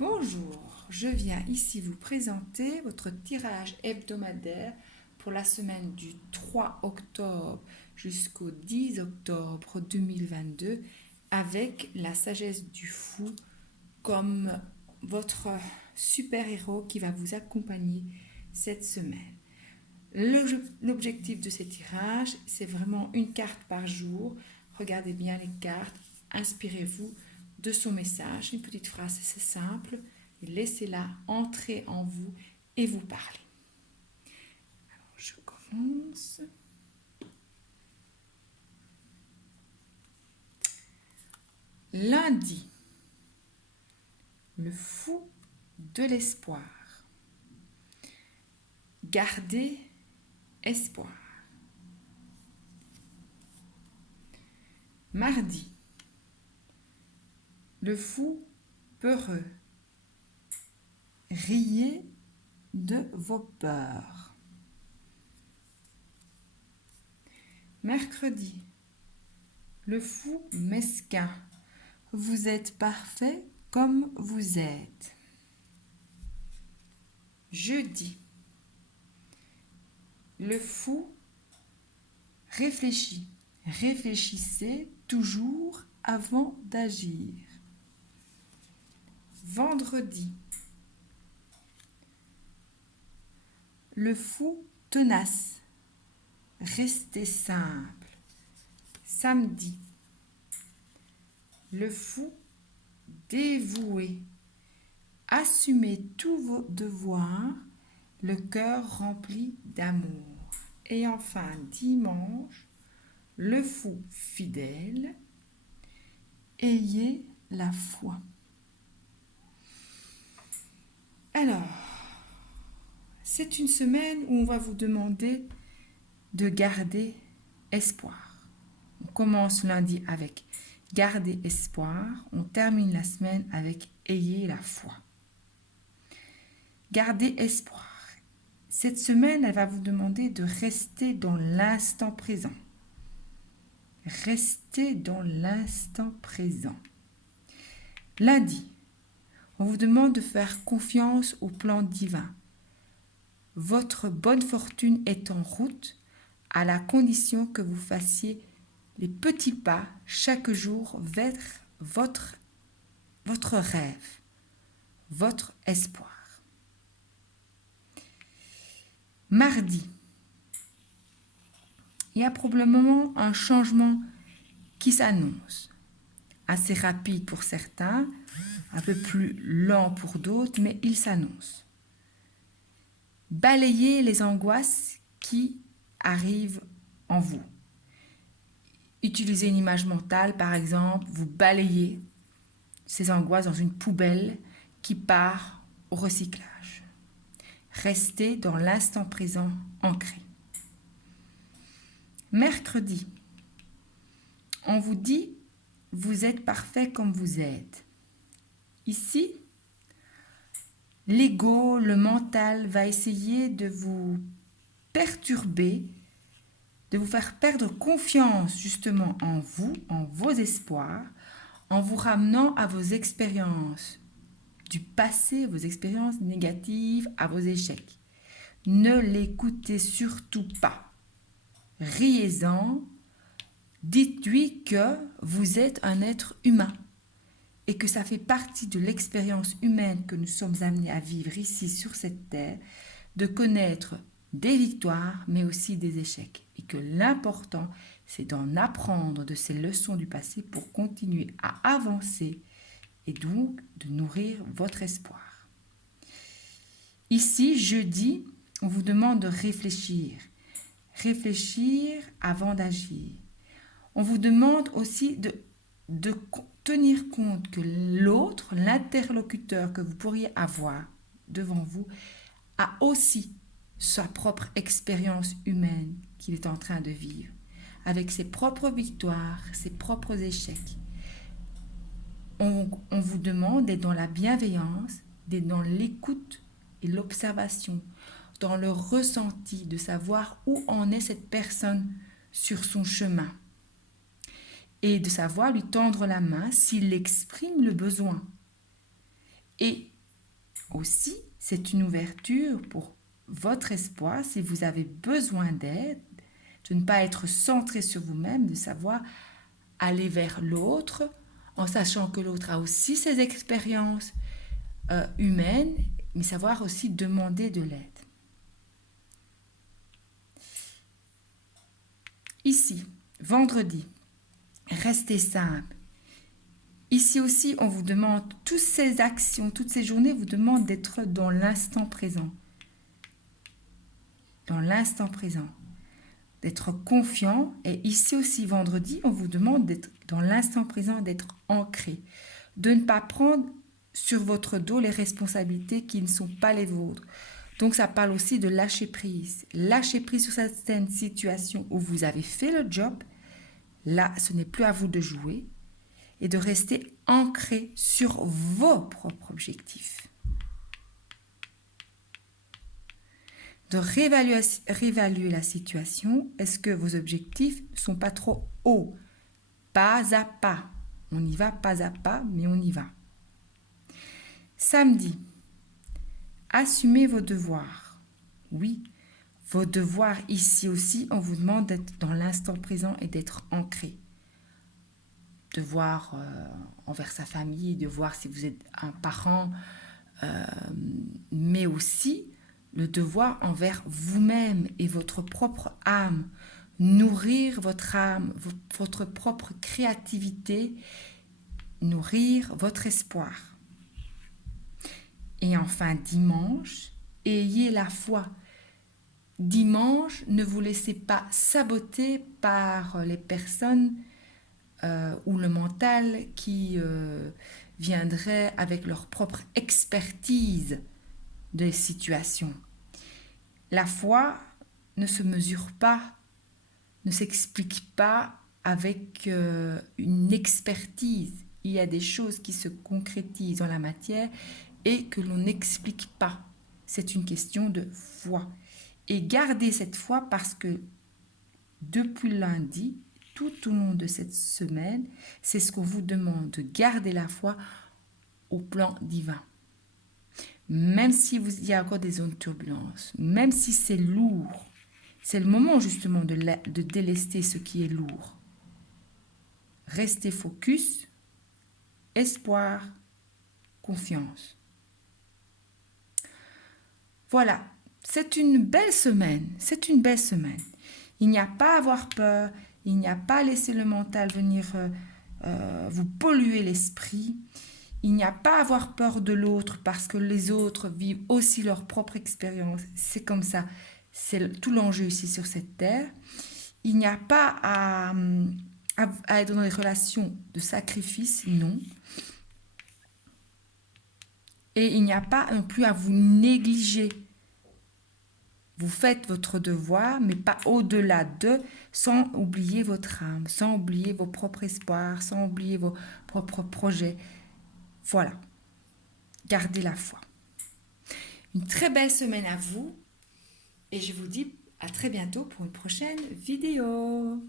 Bonjour, je viens ici vous présenter votre tirage hebdomadaire pour la semaine du 3 octobre jusqu'au 10 octobre 2022 avec la sagesse du fou comme votre super-héros qui va vous accompagner cette semaine. L'objectif de ces tirages, c'est vraiment une carte par jour. Regardez bien les cartes, inspirez-vous de son message, une petite phrase assez simple, et laissez-la entrer en vous et vous parler. Alors, je commence. Lundi, le fou de l'espoir. Gardez espoir. Mardi, le fou peureux. Riez de vos peurs. Mercredi, le fou mesquin. Vous êtes parfait comme vous êtes. Jeudi, le fou réfléchit. Réfléchissez toujours avant d'agir. Vendredi, le fou tenace. Restez simple. Samedi, le fou dévoué. Assumez tous vos devoirs, le cœur rempli d'amour. Et enfin, dimanche, le fou fidèle. Ayez la foi. Alors, c'est une semaine où on va vous demander de garder espoir. On commence lundi avec garder espoir. On termine la semaine avec ayez la foi. Gardez espoir. Cette semaine, elle va vous demander de rester dans l'instant présent. Restez dans l'instant présent. Lundi, on vous demande de faire confiance au plan divin. Votre bonne fortune est en route à la condition que vous fassiez les petits pas chaque jour vers votre rêve, votre espoir. Mardi, il y a probablement un changement qui s'annonce. Assez rapide pour certains, un peu plus lent pour d'autres, mais il s'annonce. Balayez les angoisses qui arrivent en vous. Utilisez une image mentale, par exemple, vous balayez ces angoisses dans une poubelle qui part au recyclage. Restez dans l'instant présent ancré. Mercredi, on vous dit, vous êtes parfait comme vous êtes. Ici, l'ego, le mental va essayer de vous perturber, de vous faire perdre confiance justement en vous, en vos espoirs, en vous ramenant à vos expériences du passé, vos expériences négatives, à vos échecs. Ne l'écoutez surtout pas. Riez-en, dites-lui que vous êtes un être humain et que ça fait partie de l'expérience humaine que nous sommes amenés à vivre ici sur cette terre, de connaître des victoires mais aussi des échecs et que l'important c'est d'en apprendre de ces leçons du passé pour continuer à avancer et donc de nourrir votre espoir. Ici, jeudi, on vous demande de réfléchir. Réfléchir avant d'agir. On vous demande aussi de tenir compte que l'autre, l'interlocuteur que vous pourriez avoir devant vous, a aussi sa propre expérience humaine qu'il est en train de vivre, avec ses propres victoires, ses propres échecs. On vous demande d'être dans la bienveillance, d'être dans l'écoute et l'observation, dans le ressenti, de savoir où en est cette personne sur son chemin et de savoir lui tendre la main s'il exprime le besoin. Et aussi, c'est une ouverture pour votre espoir si vous avez besoin d'aide, de ne pas être centré sur vous-même, de savoir aller vers l'autre en sachant que l'autre a aussi ses expériences humaines, mais savoir aussi demander de l'aide. Ici, vendredi, restez simple. Ici aussi, on vous demande, toutes ces actions, toutes ces journées vous demandent d'être dans l'instant présent. Dans l'instant présent. D'être confiant. Et ici aussi, vendredi, on vous demande d'être dans l'instant présent, d'être ancré. De ne pas prendre sur votre dos les responsabilités qui ne sont pas les vôtres. Donc, ça parle aussi de lâcher prise. Lâcher prise sur certaines situations où vous avez fait le job. Là, ce n'est plus à vous de jouer. Et de rester ancré sur vos propres objectifs. De réévaluer la situation. Est-ce que vos objectifs ne sont pas trop hauts? Pas à pas. On y va pas à pas, mais on y va. Samedi, assumez vos devoirs. Oui, vos devoirs ici aussi, on vous demande d'être dans l'instant présent et d'être ancré. Devoir envers sa famille, devoir si vous êtes un parent, mais aussi le devoir envers vous-même et votre propre âme. Nourrir votre âme, votre propre créativité, nourrir votre espoir. Et enfin, dimanche, ayez la foi. Dimanche, ne vous laissez pas saboter par les personnes ou le mental qui viendrait avec leur propre expertise des situations. La foi ne se mesure pas, ne s'explique pas avec une expertise. Il y a des choses qui se concrétisent dans la matière et que l'on n'explique pas. C'est une question de foi. Et gardez cette foi parce que depuis lundi, tout au long de cette semaine, c'est ce qu'on vous demande, de garder la foi au plan divin. Même s'il y a encore des zones de turbulence, même si c'est lourd, c'est le moment justement de délester ce qui est lourd. Restez focus, espoir, confiance. Voilà, c'est une belle semaine, c'est une belle semaine. Il n'y a pas à avoir peur, il n'y a pas à laisser le mental venir vous polluer l'esprit. Il n'y a pas à avoir peur de l'autre parce que les autres vivent aussi leur propre expérience. C'est comme ça, c'est tout l'enjeu ici sur cette terre. Il n'y a pas à être dans des relations de sacrifice, non. Et il n'y a pas non plus à vous négliger. Vous faites votre devoir, mais pas au-delà de, sans oublier votre âme, sans oublier vos propres espoirs, sans oublier vos propres projets. Voilà. Gardez la foi. Une très belle semaine à vous et je vous dis à très bientôt pour une prochaine vidéo.